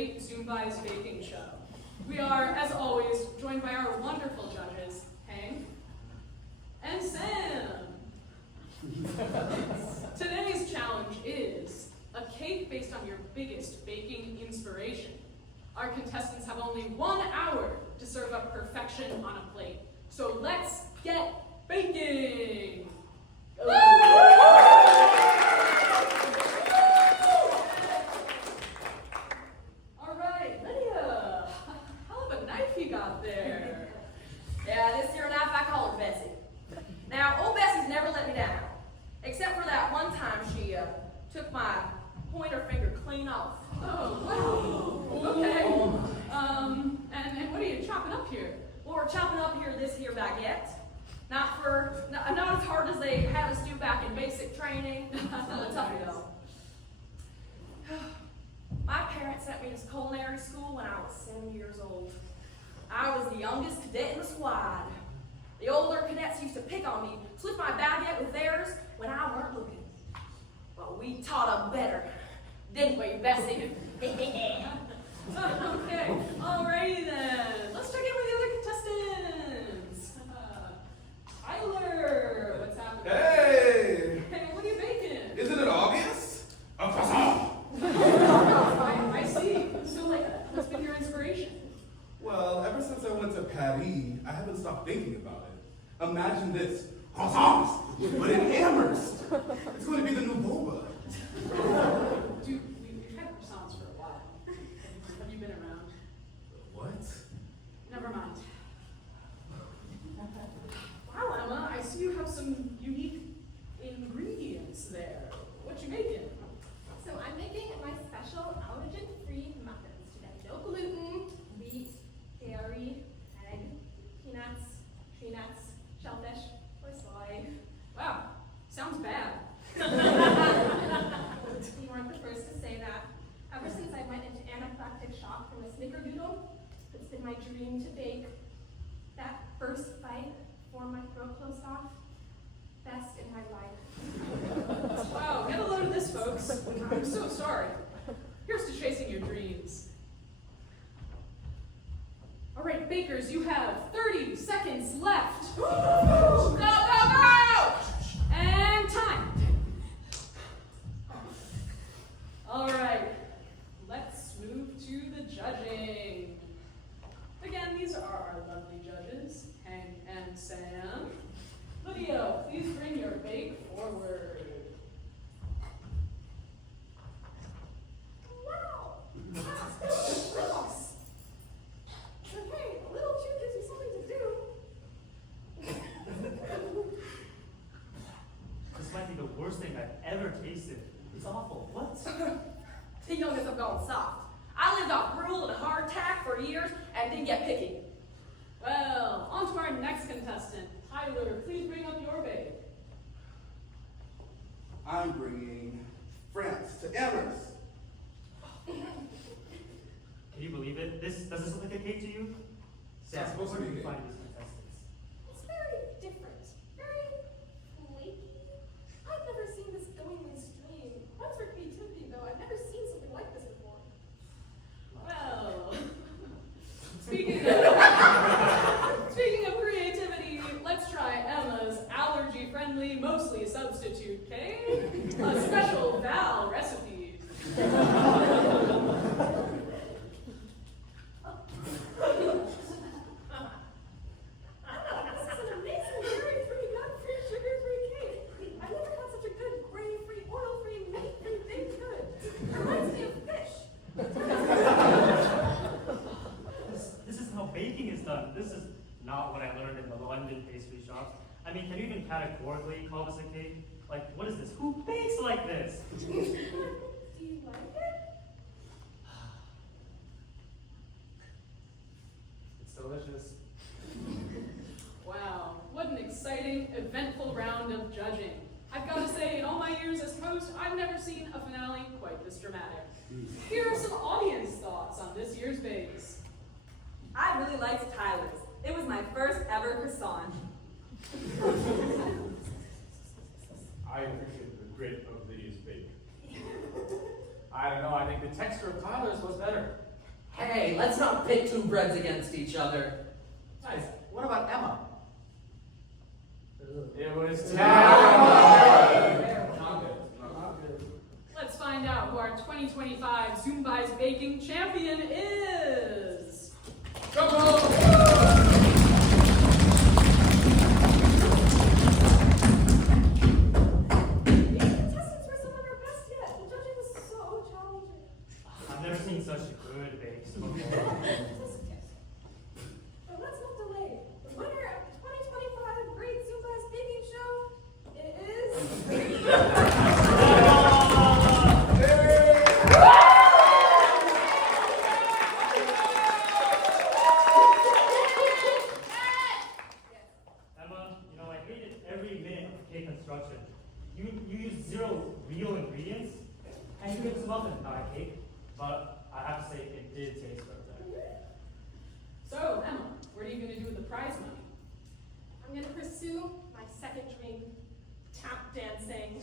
great Zumbyes baking show. We are, as always, joined by our wonderful judges, Hank and Sam. Today's challenge is a cake based on your biggest baking inspiration. Our contestants have only 1 hour to serve up perfection on a plate. So let's get baking! All right, Lydia, hell of a knife you got there. Yeah, this here knife, I call her Bessie. Now, old Bessie's never let me down, except for that one time she took my pointer finger clean off. Oh, wow. Okay. And what are you chopping up here? Well, we're chopping up here this here baguette. Not as hard as they had us do back in basic training. That's tough though. My parents sent me to culinary school when I was 7 years old. I was the youngest cadet in the squad. The older cadets used to pick on me, split my baguette with theirs when I weren't looking. But we taught them better, didn't we, Bessie? Okay, alrighty then. Let's check in with the other contestants. Tyler, what's happening? Hey! Hey, what are you baking? Isn't it obvious? A croissant! I see. So, what's been your inspiration? Well, ever since I went to Paris, I haven't stopped thinking about it. Imagine this. Croissants! But in Amherst! It's going to be the new boba. Dude, we've had croissants for a while. Have you been around? What? Never mind. Wow, Emma, I see you have some unique ingredients there. What you making? So I'm making my special allergen-free muffins today. No gluten, wheat, dairy, egg, peanuts, tree nuts, shellfish, or soy. Wow, sounds bad. You weren't the first to say that. Ever since I went into anaphylactic shock from a snickerdoodle, it's been my dream to bake. That first bite before my throat closed off, best in my life. Wow, get a load of this, folks. I'm so sorry. Here's to chasing your dreams. All right, bakers, you have 30 seconds left. Go, go, go! And time. All right, let's move to the judging. Again, these are our lovely judges, Hank and Sam. Lydia, please bring your bake forward. Wow! Gross! Okay, a little chew gives me something to do. This might be the worst thing I've ever tasted. It's awful. What? The youngest have gone soft. I lived off gruel and hardtack for years and didn't get picky. Well, on to our next contestant. Tyler, please bring up your bake. I'm bringing France to Amherst. Can you believe it? Does this look like a cake to you? Sam, It's supposed to where be do you a find cake. these contestants? It's very different. Very flaky. I've never seen this going mainstream. What's for creativity, though? I've never seen something like this before. Well, speaking of creativity, let's try Emma's allergy-friendly, mostly substitute cake. A special Val recipe. This is an amazing dairy-free, nut-free, sugar-free cake. I've never had such a good grain-free, oil-free, meat-free baked good. It reminds me of fish. This isn't how baking is done. This is not what I learned in the London pastry shops. I mean, can you even categorically call this a cake? Like, what is this? Who bakes like this? Do you like it? It's delicious. Wow, what an exciting, eventful round of judging. I've got to say, in all my years as host, I've never seen a finale quite this dramatic. Here are some audience thoughts on this year's bakes. I really liked Tyler's. It was my first ever croissant. I appreciate the grit of Lydia's bake. I don't know, I think the texture of Tyler's was better. Hey, let's not pit two breads against each other. Guys, what about Emma? It was terrible. Not good. Let's find out who our 2025 Zumbyes baking champion is. Drum roll! The contestants were some of our best yet. The judging was so challenging. I've never seen such good bakes before. But let's not delay. The winner of the 2025 Great Zumba's Baking Show is... Emma, I hated every minute of cake construction. You used 0 real ingredients, and you made this muffin, not a cake. But I have to say, it did taste perfect. So, Emma, what are you going to do with the prize money? I'm gonna pursue my second dream, tap dancing.